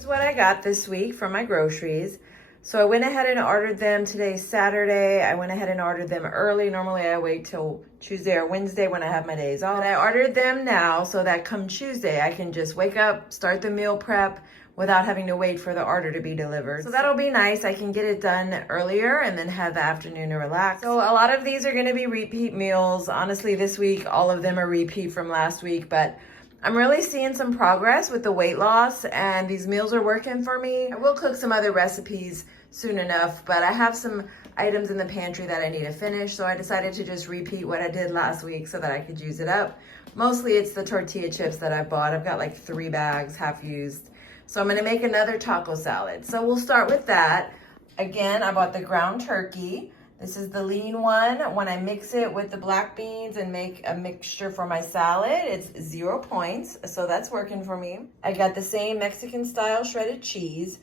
is what I got this week from my groceries. So I went ahead and ordered them. Today's Saturday. I went ahead and ordered them early. Normally I wait till Tuesday or Wednesday when I have my days off. But I ordered them now so that come Tuesday I can just wake up, start the meal prep without having to wait for the order to be delivered. So that'll be nice. I can get it done earlier and then have the afternoon to relax. So a lot of these are gonna be repeat meals. Honestly, this week, all of them are repeat from last week, but I'm really seeing some progress with the weight loss and these meals are working for me. I will cook some other recipes soon enough, but I have some items in the pantry that I need to finish, so I decided to just repeat what I did last week so that I could use it up. Mostly it's the tortilla chips that I bought. I've got like 3 bags, half used. So I'm gonna make another taco salad. So we'll start with that. Again, I bought the ground turkey. This is the lean one. When I mix it with the black beans and make a mixture for my salad, it's 0 points, so that's working for me. I got the same Mexican style shredded cheese.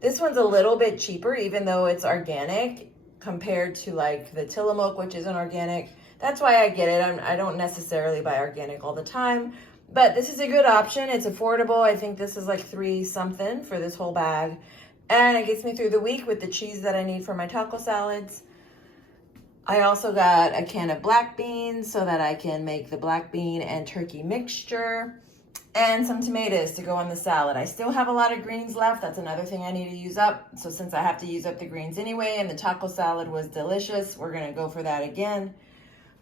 This one's a little bit cheaper, even though it's organic, compared to like the Tillamook, which isn't organic. That's why I get it. I don't necessarily buy organic all the time, but this is a good option. It's affordable. I think this is like 3 something for this whole bag. And it gets me through the week with the cheese that I need for my taco salads. I also got a can of black beans so that I can make the black bean and turkey mixture, and some tomatoes to go on the salad. I still have a lot of greens left. That's another thing I need to use up. So since I have to use up the greens anyway, and the taco salad was delicious, we're gonna go for that again.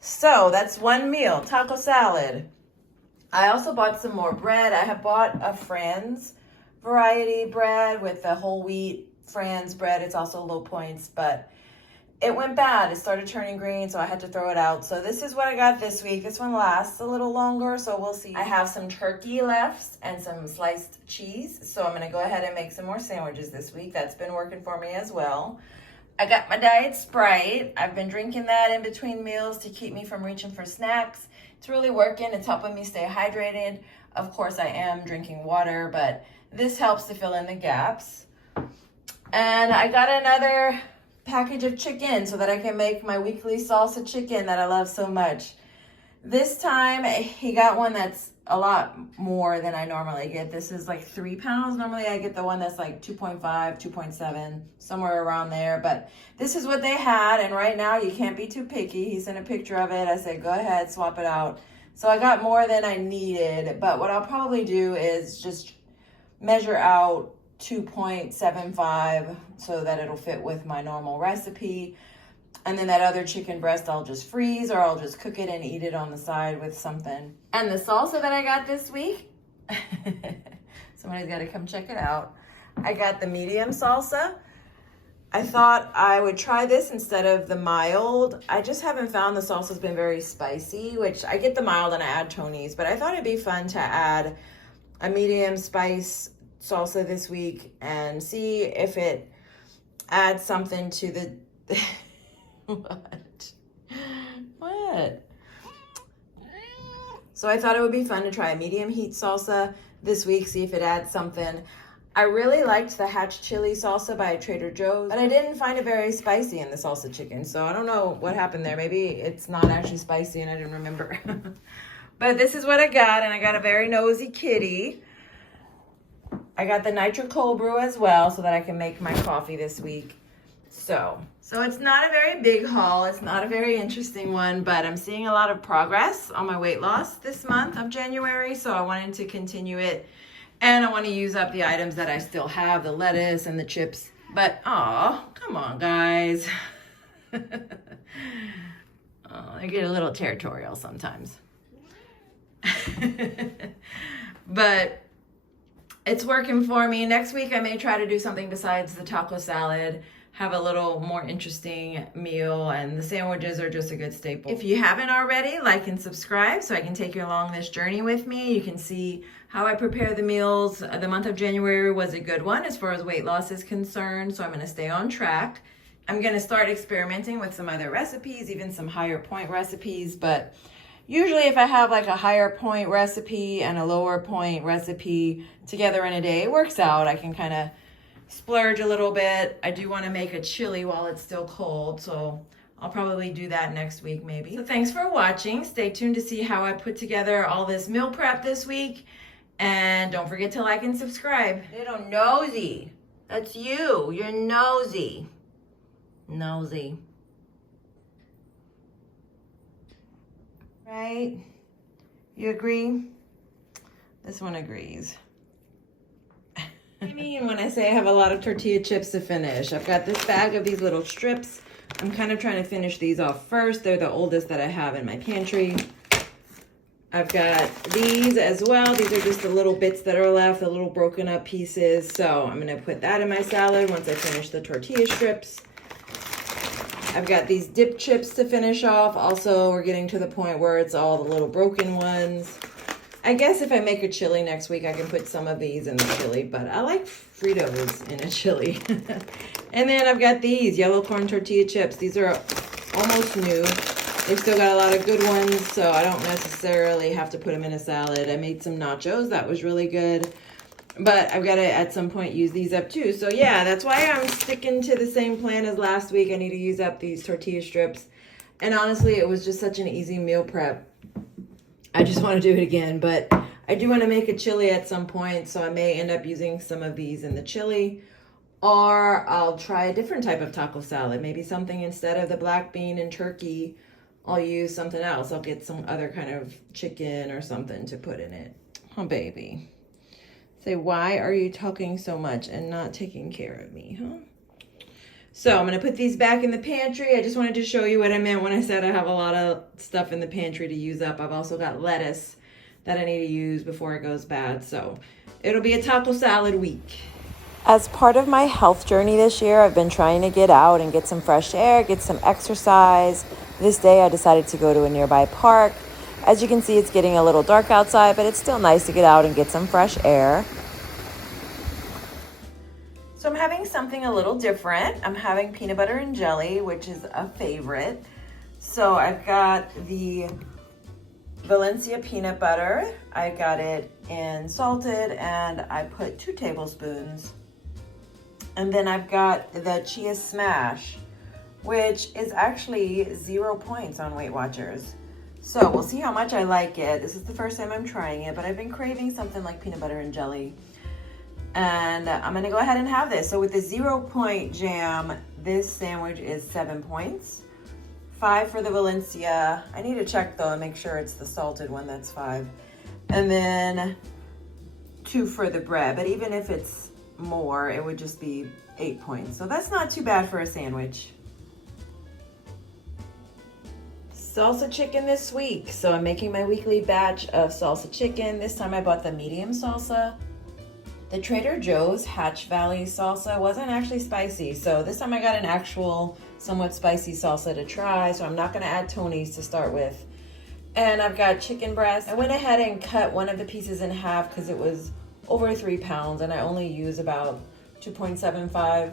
So that's one meal, taco salad. I also bought some more bread. I have bought a Franz variety bread with the whole wheat Franz bread. It's also low points, but it went bad. It started turning green, so I had to throw it out. So this is what I got this week. This one lasts a little longer, so we'll see. I have some turkey left and some sliced cheese, so I'm gonna go ahead and make some more sandwiches this week. That's been working for me as well. I got my diet Sprite. I've been drinking that in between meals to keep me from reaching for snacks. It's really working. It's helping me stay hydrated. Of course, I am drinking water, but this helps to fill in the gaps. And I got another package of chicken so that I can make my weekly salsa chicken that I love so much. This time he got one that's a lot more than I normally get. This is like 3 pounds. Normally I get the one that's like 2.5, 2.7, somewhere around there. But this is what they had, and right now you can't be too picky. He sent a picture of it. I said, go ahead, swap it out. So I got more than I needed, but what I'll probably do is just measure out 2.75 so that it'll fit with my normal recipe. And then that other chicken breast I'll just freeze, or I'll just cook it and eat it on the side with something. And the salsa that I got this week, somebody's got to come check it out. I got the medium salsa. I thought I would try this instead of the mild. I just haven't found the salsa's been very spicy, which I get the mild and I add Tony's, but I thought it'd be fun to add a medium spice salsa this week and see if it adds something to the what? So I thought it would be fun to try a medium heat salsa this week, see if it adds something. I really liked the hatch chili salsa by Trader Joe's, but I didn't find it very spicy in the salsa chicken, so I don't know what happened there. Maybe it's not actually spicy and I didn't remember. But this is what I got, and I got a very nosy kitty. I got the nitro cold brew as well so that I can make my coffee this week. So it's not a very big haul. It's not a very interesting one, but I'm seeing a lot of progress on my weight loss this month of January. So I wanted to continue it, and I want to use up the items that I still have, the lettuce and the chips. But come on, guys. I get a little territorial sometimes. But it's working for me. Next week, I may try to do something besides the taco salad, have a little more interesting meal, and the sandwiches are just a good staple. If you haven't already, like and subscribe so I can take you along this journey with me. You can see how I prepare the meals. The month of January was a good one as far as weight loss is concerned, so I'm gonna stay on track. I'm gonna start experimenting with some other recipes, even some higher point recipes, but usually if I have like a higher point recipe and a lower point recipe together in a day, it works out. I can kind of splurge a little bit. I do want to make a chili while it's still cold, so I'll probably do that next week maybe. So thanks for watching. Stay tuned to see how I put together all this meal prep this week. And don't forget to like and subscribe. Little nosy. That's you. You're nosy. Nosy. Right? You agree? This one agrees. I mean when I say I have a lot of tortilla chips to finish. I've got this bag of these little strips. I'm kind of trying to finish these off first. They're the oldest that I have in my pantry. I've got these as well. These are just the little bits that are left, the little broken up pieces. So I'm going to put that in my salad once I finish the tortilla strips. I've got these dip chips to finish off. Also, we're getting to the point where it's all the little broken ones. I guess if I make a chili next week, I can put some of these in the chili, but I like Fritos in a chili. And then I've got these yellow corn tortilla chips. These are almost new. They've still got a lot of good ones, so I don't necessarily have to put them in a salad. I made some nachos. That was really good. But I've got to, at some point, use these up too. So yeah, that's why I'm sticking to the same plan as last week. I need to use up these tortilla strips. And honestly, it was just such an easy meal prep. I just want to do it again. But I do want to make a chili at some point, so I may end up using some of these in the chili. Or I'll try a different type of taco salad. Maybe something instead of the black bean and turkey, I'll use something else. I'll get some other kind of chicken or something to put in it. Oh, baby. Say, why are you talking so much and not taking care of me, huh? So I'm going to put these back in the pantry. I just wanted to show you what I meant when I said I have a lot of stuff in the pantry to use up. I've also got lettuce that I need to use before it goes bad. So it'll be a taco salad week. As part of my health journey this year, I've been trying to get out and get some fresh air, get some exercise. This day I decided to go to a nearby park. As you can see, it's getting a little dark outside, but it's still nice to get out and get some fresh air. So I'm having something a little different. I'm having peanut butter and jelly, which is a favorite. So I've got the Valencia peanut butter. I got it in salted and I put 2 tablespoons. And then I've got the chia smash, which is actually 0 points on Weight Watchers. So we'll see how much I like it. This is the first time I'm trying it, but I've been craving something like peanut butter and jelly. And I'm gonna go ahead and have this. So with the 0 point jam, this sandwich is 7 points. 5 for the Valencia. I need to check though and make sure it's the salted one that's 5. And then 2 for the bread. But even if it's more, it would just be 8 points. So that's not too bad for a sandwich. Salsa chicken this week. So I'm making my weekly batch of salsa chicken. This time I bought the medium salsa. The Trader Joe's Hatch Valley salsa wasn't actually spicy. So this time I got an actual somewhat spicy salsa to try. So I'm not gonna add Tony's to start with. And I've got chicken breast. I went ahead and cut one of the pieces in half because it was over 3 pounds and I only use about 2.75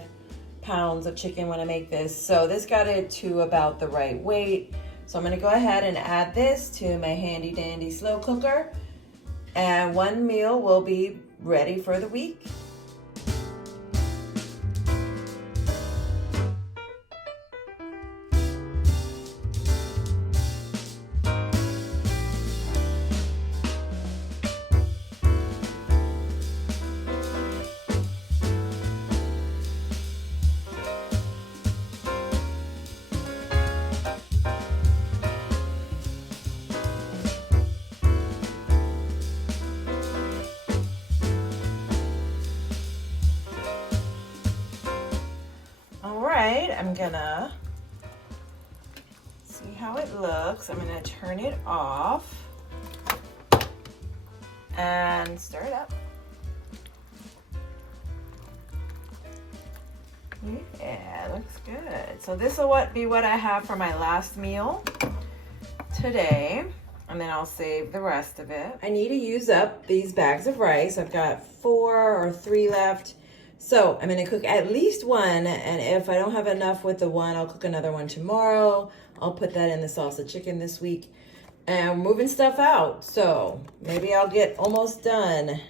pounds of chicken when I make this. So this got it to about the right weight. So I'm gonna go ahead and add this to my handy dandy slow cooker. And one meal will be ready for the week. I'm gonna see how it looks. I'm gonna turn it off and stir it up. Yeah, it looks good. So this will be what I have for my last meal today, and then I'll save the rest of it. I need to use up these bags of rice. I've got 4 or 3 left. So I'm gonna cook at least one, and if I don't have enough with the one, I'll cook another one tomorrow. I'll put that in the salsa chicken this week. And we're moving stuff out, so maybe I'll get almost done.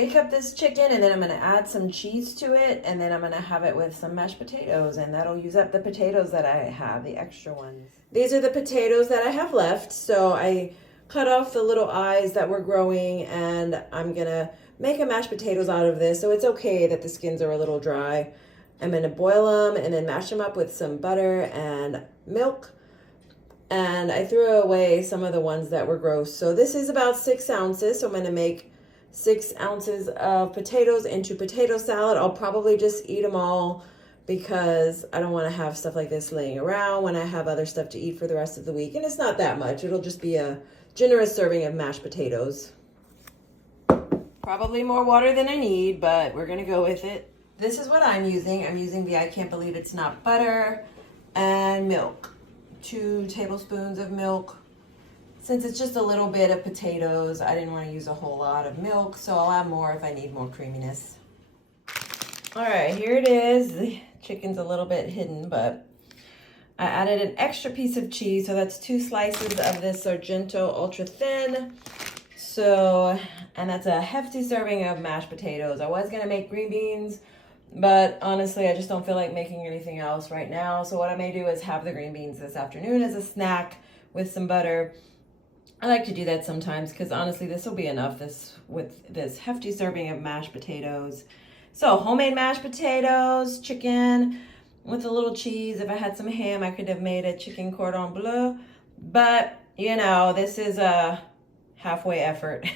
I heat up this chicken and then I'm gonna add some cheese to it, and then I'm gonna have it with some mashed potatoes, and that'll use up the potatoes that I have, the extra ones. These are the potatoes that I have left, so I cut off the little eyes that were growing, and I'm gonna make a mashed potatoes out of this, so it's okay that the skins are a little dry. I'm gonna boil them and then mash them up with some butter and milk. And I threw away some of the ones that were gross. So this is about 6 ounces. So I'm gonna make 6 ounces of potatoes into potato salad. I'll probably just eat them all because I don't wanna have stuff like this laying around when I have other stuff to eat for the rest of the week. And it's not that much. It'll just be a generous serving of mashed potatoes. Probably more water than I need, but we're gonna go with it. This is what I'm using. I'm using the I Can't Believe It's Not butter and milk. 2 tablespoons of milk. Since it's just a little bit of potatoes, I didn't want to use a whole lot of milk, so I'll add more if I need more creaminess. All right, here it is. The chicken's a little bit hidden, but I added an extra piece of cheese, so that's 2 slices of this Sargento ultra thin. So, and that's a hefty serving of mashed potatoes. I was gonna make green beans, but honestly, I just don't feel like making anything else right now. So what I may do is have the green beans this afternoon as a snack with some butter. I like to do that sometimes because honestly, this will be enough with this hefty serving of mashed potatoes. So homemade mashed potatoes, chicken with a little cheese. If I had some ham, I could have made a chicken cordon bleu. But, you know, this is a halfway effort.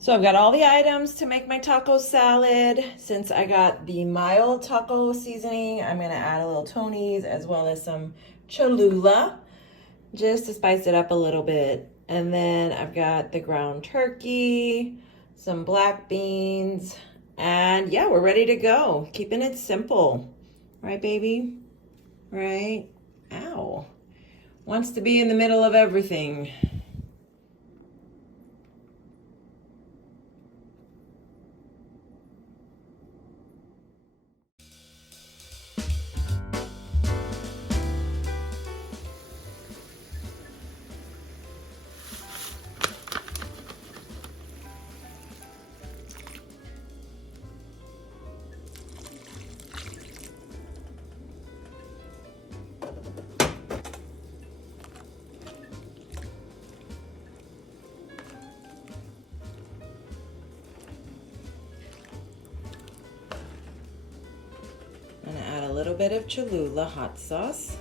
So I've got all the items to make my taco salad. Since I got the mild taco seasoning, I'm gonna add a little Tony's as well as some Cholula just to spice it up a little bit. And then I've got the ground turkey, some black beans, and yeah, we're ready to go. Keeping it simple. Right, baby? Right? Ow. Wants to be in the middle of everything. I'm gonna add a little bit of Cholula hot sauce.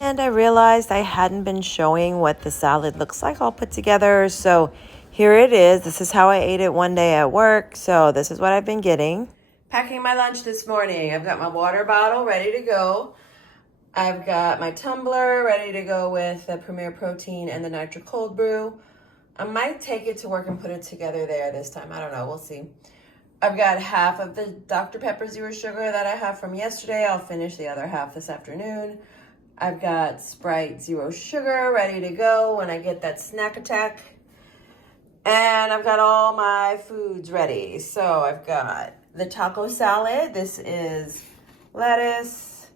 And I realized I hadn't been showing what the salad looks like all put together. So here it is. This is how I ate it one day at work. So this is what I've been getting. Packing my lunch this morning. I've got my water bottle ready to go. I've got my tumbler ready to go with the Premier Protein and the Nitro Cold Brew. I might take it to work and put it together there this time. I don't know. We'll see. I've got half of the Dr. Pepper Zero Sugar that I have from yesterday. I'll finish the other half this afternoon. I've got Sprite Zero Sugar ready to go when I get that snack attack. And I've got all my foods ready. So I've got the taco salad. This is lettuce,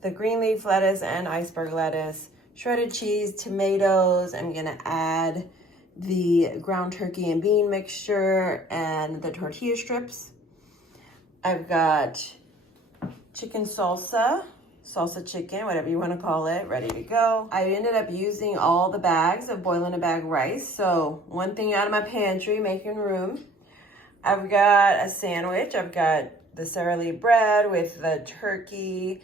the green leaf lettuce and iceberg lettuce, shredded cheese, tomatoes. I'm gonna add the ground turkey and bean mixture and the tortilla strips. I've got chicken salsa chicken, whatever you want to call it, ready to go. I ended up using all the bags of boil in a bag rice. So one thing out of my pantry, making room. I've got a sandwich. I've got the Sara Lee bread with the turkey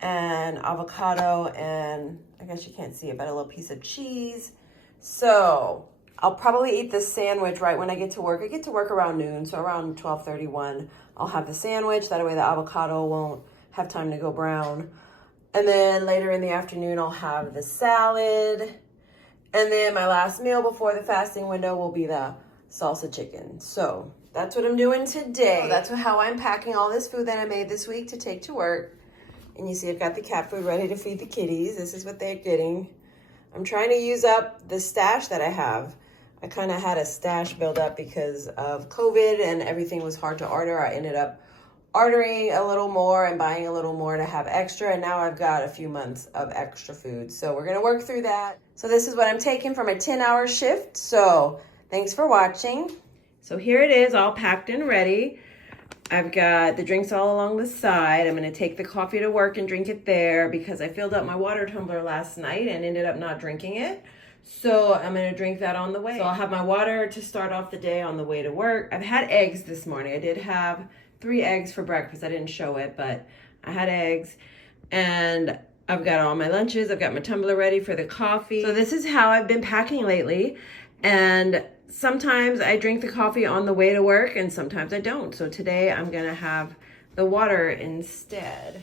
and avocado and I guess you can't see it, but a little piece of cheese. So I'll probably eat this sandwich right when I get to work. I get to work around noon, so around 12:31, I'll have the sandwich. That way the avocado won't have time to go brown. And then later in the afternoon, I'll have the salad. And then my last meal before the fasting window will be the salsa chicken. So that's what I'm doing today. So that's how I'm packing all this food that I made this week to take to work. And you see I've got the cat food ready to feed the kitties. This is what they're getting. I'm trying to use up the stash that I have. I kind of had a stash build up because of COVID and everything was hard to order. I ended up ordering a little more and buying a little more to have extra, and now I've got a few months of extra food. So we're gonna work through that. So this is what I'm taking from a 10-hour shift. So thanks for watching. So here it is, all packed and ready. I've got the drinks all along the side. I'm gonna take the coffee to work and drink it there because I filled up my water tumbler last night and ended up not drinking it. So I'm gonna drink that on the way. So I'll have my water to start off the day on the way to work. I've had eggs this morning. I did have 3 eggs for breakfast. I didn't show it, but I had eggs. And I've got all my lunches. I've got my tumbler ready for the coffee. So this is how I've been packing lately. And sometimes I drink the coffee on the way to work and sometimes I don't. So today I'm gonna have the water instead.